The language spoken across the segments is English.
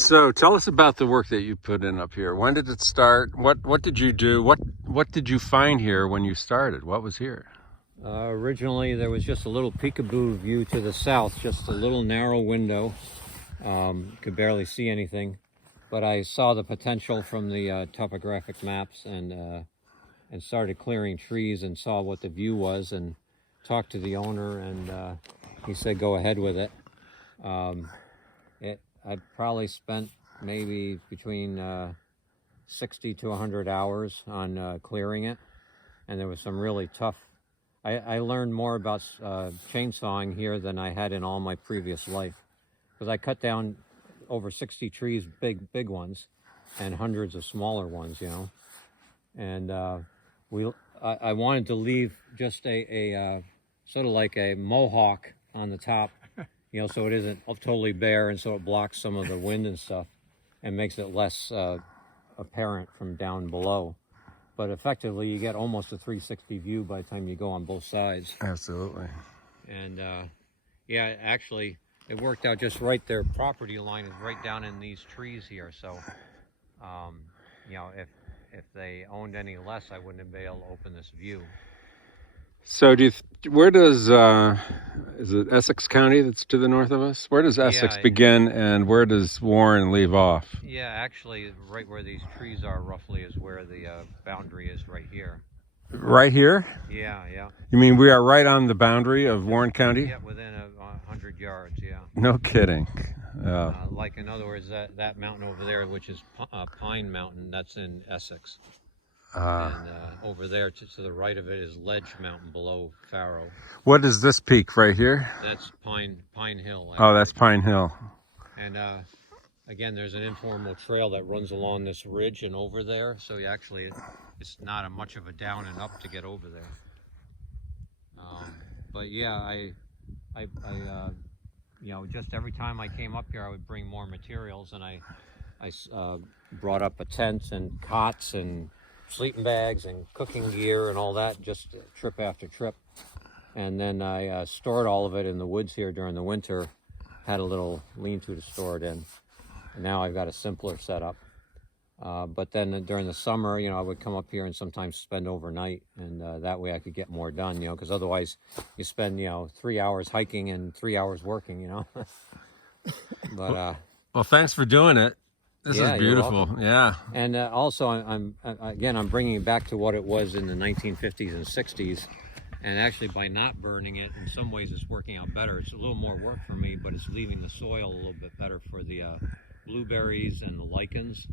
So tell us about the work that you put in up here. When did it start? What did you do? What did you find here when you started? What was here? Originally, there was just a little peekaboo view to the south, just a little narrow window. Could barely see anything, but I saw the potential from the topographic maps and started clearing trees and saw what the view was and talked to the owner, and he said go ahead with it. I probably spent maybe between 60 to 100 hours on clearing it, and there was some really tough. I learned more about chainsawing here than I had in all my previous life, because I cut down over 60 trees, big ones, and hundreds of smaller ones, you know. And I wanted to leave just a sort of like a mohawk on the top, you know, so it isn't totally bare, and so it blocks some of the wind and stuff and makes it less apparent from down below. But effectively, you get almost a 360 view by the time you go on both sides. Absolutely. And yeah, actually, it worked out just right. Their property line is right down in these trees here. So, you know, if they owned any less, I wouldn't have been able to open this view. So where does, is it Essex County that's to the north of us? Where does Essex begin and where does Warren leave off? Yeah, actually, right where these trees are roughly is where the boundary is, right here. Right here? Yeah. You mean we are right on the boundary of Warren County? Yeah, within 100 yards, yeah. No kidding. Like, in other words, that mountain over there, which is Pine Mountain, that's in Essex. And over there to the right of it is Ledge Mountain below Faro. What is this peak right here? That's Pine Hill. Actually. Oh, that's Pine Hill. And again, there's an informal trail that runs along this ridge and over there. So actually, it's not much of a down and up to get over there. But yeah, I you know, just every time I came up here, I would bring more materials, and I brought up a tent and cots and sleeping bags and cooking gear and all that, just trip after trip. And then I stored all of it in the woods here during the winter, had a little lean-to to store it in. And now I've got a simpler setup. But then during the summer, you know, I would come up here and sometimes spend overnight, and that way I could get more done, you know, because otherwise you spend, you know, 3 hours hiking and 3 hours working, you know. But well, thanks for doing it. This is beautiful. Yeah. And also, I'm bringing it back to what it was in the 1950s and 60s. And actually, by not burning it, in some ways it's working out better. It's a little more work for me, but it's leaving the soil a little bit better for the blueberries and the lichens.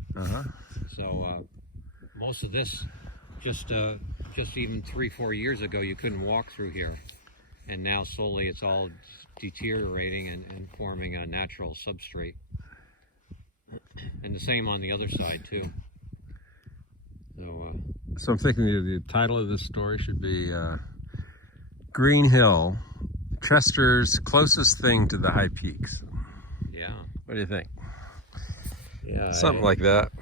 So most of this, just even 3-4 years ago, you couldn't walk through here. And now slowly it's all deteriorating and forming a natural substrate. And the same on the other side too. So I'm thinking the title of this story should be Green Hill, Chester's closest thing to the high peaks. Yeah. What do you think? Yeah. Something like that.